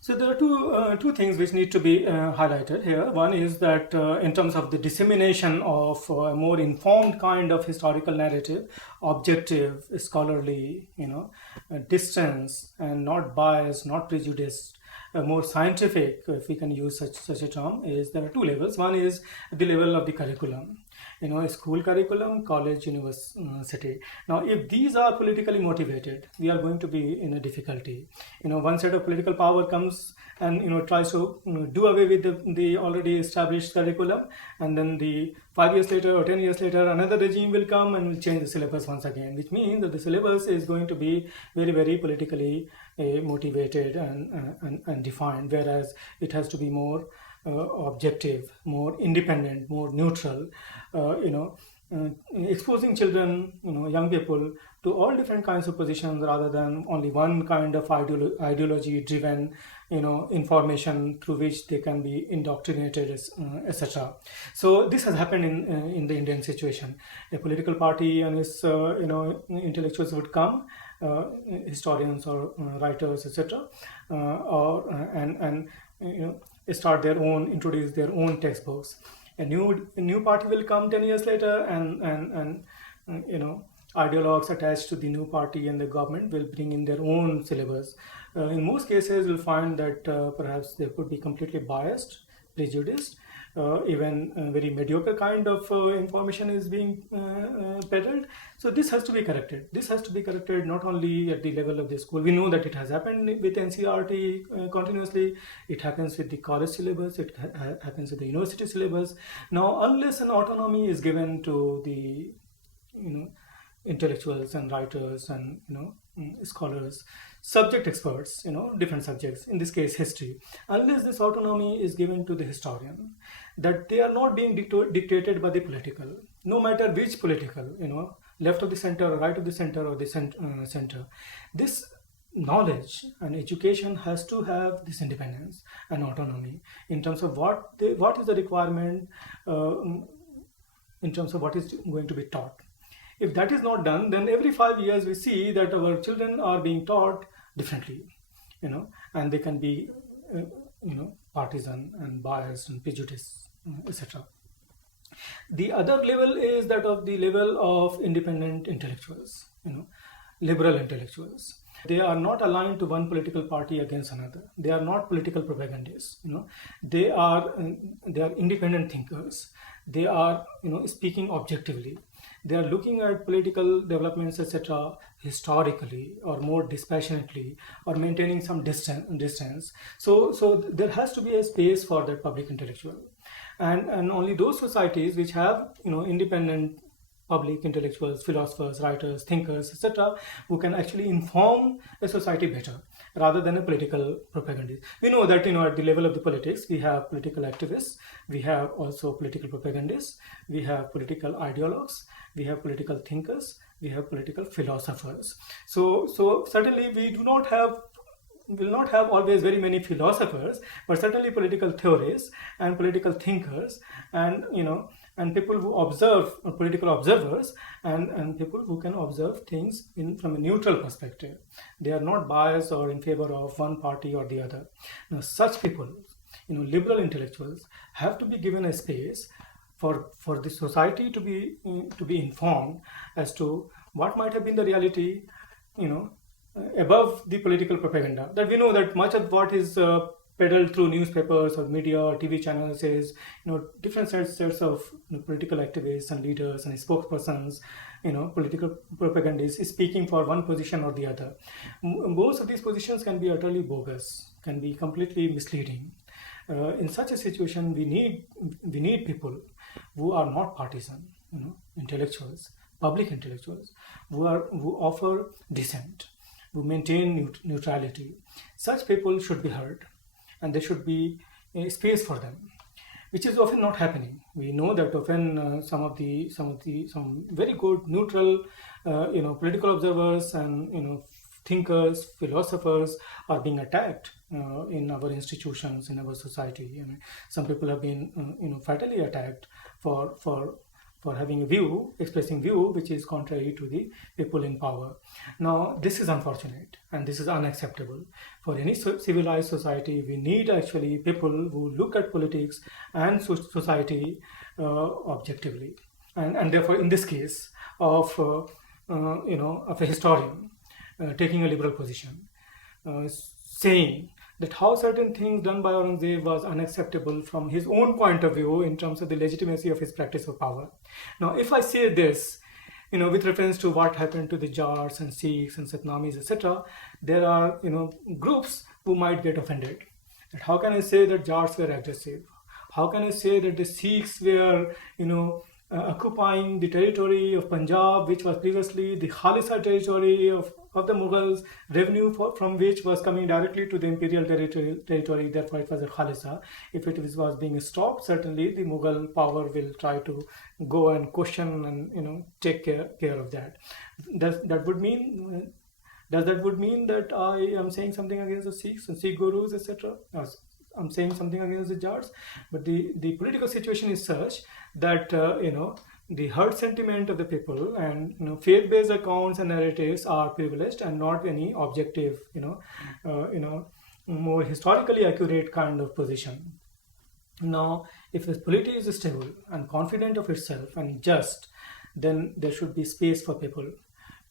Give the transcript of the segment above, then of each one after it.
So there are two things which need to be highlighted here. One is that in terms of the dissemination of a more informed kind of historical narrative, objective, scholarly, distance, and not biased, not prejudiced, more scientific, if we can use such a term, is there are two levels. One is the level of the curriculum, school curriculum, college, university. Now, if these are politically motivated, we are going to be in a difficulty. One set of political power comes and tries to do away with the already established curriculum, and then the 5 years later or 10 years later, another regime will come and will change the syllabus once again, which means that the syllabus is going to be very, very politically motivated and defined, whereas it has to be more objective, more independent, more neutral, exposing children, young people to all different kinds of positions rather than only one kind of ideology-driven, information through which they can be indoctrinated, etc. So this has happened in the Indian situation. A political party and its, intellectuals would come, historians or writers, etc., start their own, introduce their own textbooks. A new party will come 10 years later, and ideologues attached to the new party and the government will bring in their own syllabus. In most cases, we'll find that perhaps they could be completely biased, prejudiced, even very mediocre kind of information is being peddled. So this has to be corrected. This has to be corrected not only at the level of the school. We know that it has happened with NCERT continuously. It happens with the college syllabus. It happens with the university syllabus. Now, unless an autonomy is given to the intellectuals and writers and scholars, subject experts, different subjects, in this case history, unless this autonomy is given to the historian, that they are not being dictated by the political, no matter which political, left of the center or right of the center or the center, this knowledge and education has to have this independence and autonomy in terms of what is the requirement, in terms of what is going to be taught. If that is not done, then every 5 years we see that our children are being taught differently, and they can be, partisan and biased and prejudiced, etc. The other level is that of the level of independent intellectuals, liberal intellectuals. They are not aligned to one political party against another. They are not political propagandists. They are independent thinkers. They are speaking objectively. They are looking at political developments, etc., historically or more dispassionately, or maintaining some distance. So there has to be a space for that public intellectual, and only those societies which have independent public intellectuals, philosophers, writers, thinkers, etc., who can actually inform a society better rather than a political propagandist. We know that at the level of the politics, we have political activists, we have also political propagandists, we have political ideologues, we have political thinkers, we have political philosophers. So certainly we will not have always very many philosophers, but certainly political theorists and political thinkers, and people who observe, political observers, and people who can observe things from a neutral perspective. They are not biased or in favor of one party or the other. Now, such people, liberal intellectuals, have to be given a space for the society to be informed as to what might have been the reality, above the political propaganda. That we know that much of what is peddled through newspapers or media or TV channels is, different sets of political activists and leaders and spokespersons, political propagandists is speaking for one position or the other. Most of these positions can be utterly bogus, can be completely misleading. In such a situation, we need people who are not partisan, intellectuals, public intellectuals, who offer dissent, who maintain neutrality. Such people should be heard, and there should be a space for them, which is often not happening. We know that often some very good neutral, political observers and thinkers, philosophers are being attacked in our institutions, in our society. Some people have been fatally attacked for for having a view, expressing view which is contrary to the people in power. Now, this is unfortunate and this is unacceptable. For any civilized society, we need actually people who look at politics and society objectively. And therefore, in this case of of a historian taking a liberal position, saying that how certain things done by Aurangzeb was unacceptable from his own point of view in terms of the legitimacy of his practice of power. Now, if I say this, with reference to what happened to the Jats and Sikhs and Satnamis, etc., there are, groups who might get offended. That how can I say that Jats were aggressive? How can I say that the Sikhs were, occupying the territory of Punjab, which was previously the Khalisa territory of the Mughals, revenue from which was coming directly to the imperial territory, therefore it was a Khalisa. If it was being stopped, certainly the Mughal power will try to go and question and take care of that. Does that would mean that I am saying something against the Sikhs and Sikh gurus, etc.? I'm saying something against the Jats, but the political situation is such that the herd sentiment of the people and faith-based accounts and narratives are privileged and not any objective, more historically accurate kind of position. Now, if the polity is stable and confident of itself and just, then there should be space for people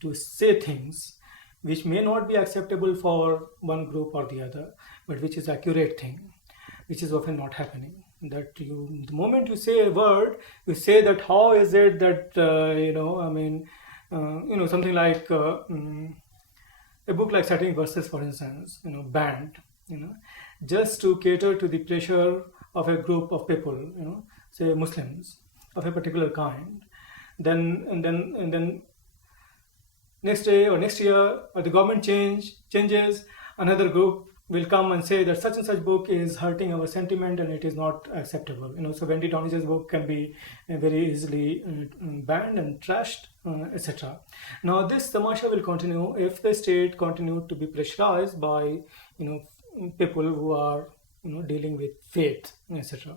to say things which may not be acceptable for one group or the other, but which is accurate thing, which is often not happening. That the moment you say a word, you say that how is it that something like a book like Setting Verses, for instance, banned, just to cater to the pressure of a group of people, say Muslims of a particular kind, then next day or next year, or the government changes, another group will come and say that such and such book is hurting our sentiment and it is not acceptable. So Wendy Donige's book can be very easily banned and trashed, etc. Now this tamasha will continue if the state continues to be pressurized by people who are dealing with faith, etc.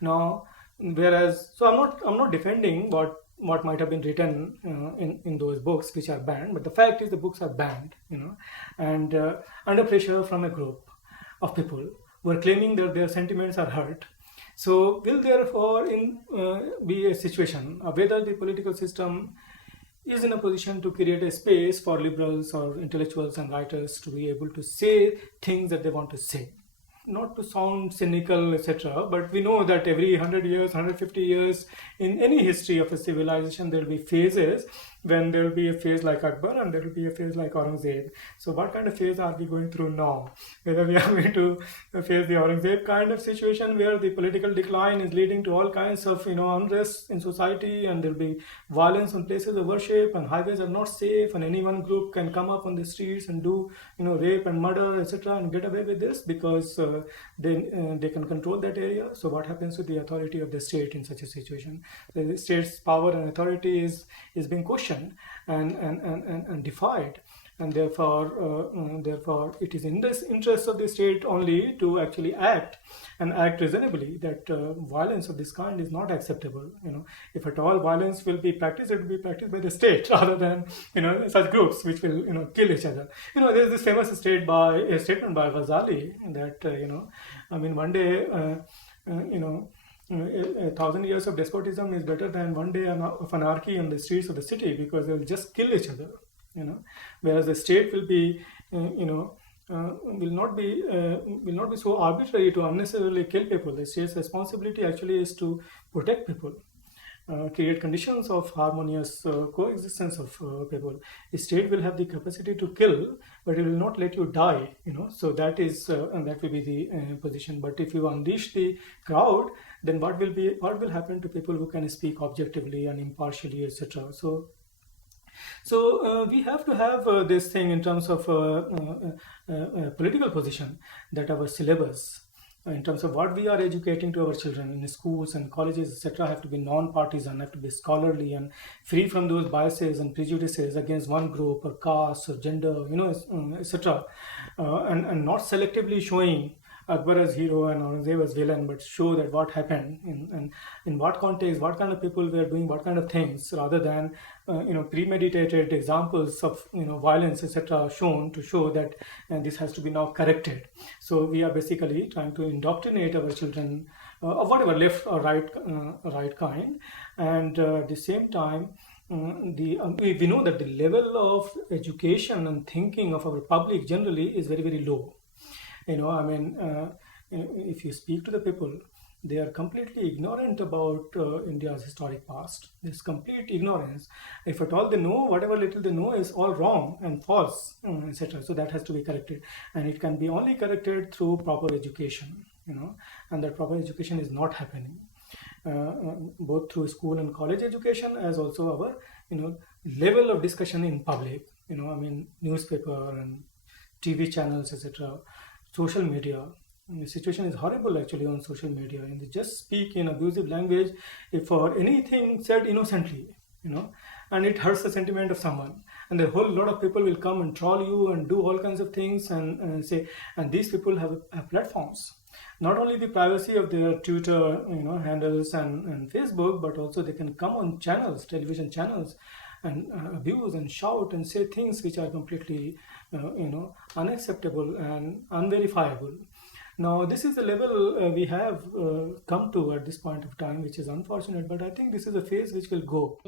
Now, whereas, so I'm not defending what might have been written in those books which are banned, but the fact is the books are banned, and under pressure from a group of people who are claiming that their sentiments are hurt. So will therefore be a situation of whether the political system is in a position to create a space for liberals or intellectuals and writers to be able to say things that they want to say. Not to sound cynical, etc., but we know that every 100 years, 150 years, in any history of a civilization, there will be phases when there will be a phase like Akbar and there will be a phase like Aurangzeb. So what kind of phase are we going through now? Whether we are going to face the Aurangzeb kind of situation where the political decline is leading to all kinds of unrest in society, and there will be violence on places of worship, and highways are not safe, and any one group can come up on the streets and do rape and murder, etc., and get away with this because they can control that area. So what happens to the authority of the state in such a situation? The state's power and authority is being questioned and defied, and therefore it is in this interest of the state only to actually act reasonably. That violence of this kind is not acceptable. If at all violence will be practiced, it will be practiced by the state rather than such groups which will kill each other. There is this famous statement by Ghazali that one day 1,000 years of despotism is better than one day of anarchy on the streets of the city, because they will just kill each other. Whereas the state will be will not be so arbitrary to unnecessarily kill people. The state's responsibility actually is to protect people, create conditions of harmonious coexistence of people. The state will have the capacity to kill, but it will not let you die. So that is and that will be the position. But if you unleash the crowd, then what will happen to people who can speak objectively and impartially, etc. So we have to have this thing in terms of political position, that our syllabus, in terms of what we are educating to our children in schools and colleges, etc., have to be non-partisan, have to be scholarly and free from those biases and prejudices against one group or caste or gender, etc., and not selectively showing Akbar as hero and Aurangzeb as villain, but show that what happened and in what context, what kind of people were doing what kind of things, rather than premeditated examples of violence, etc., shown to show that this has to be now corrected. So we are basically trying to indoctrinate our children of whatever left or right kind, and at the same time, we know that the level of education and thinking of our public generally is very, very low. I mean, if you speak to the people, they are completely ignorant about India's historic past. There's complete ignorance. If at all they know, whatever little they know is all wrong and false, etc. So that has to be corrected, and it can be only corrected through proper education. And that proper education is not happening, both through school and college education, as also our level of discussion in public. Newspaper and TV channels, etc., social media. The situation is horrible actually on social media, and they just speak in abusive language if for anything said innocently, and it hurts the sentiment of someone, and a whole lot of people will come and troll you and do all kinds of things and say, and these people have platforms, not only the privacy of their Twitter handles and Facebook, but also they can come on channels, television channels, and abuse and shout and say things which are completely unacceptable and unverifiable. Now this is the level we have come to at this point of time, which is unfortunate, but I think this is a phase which will go.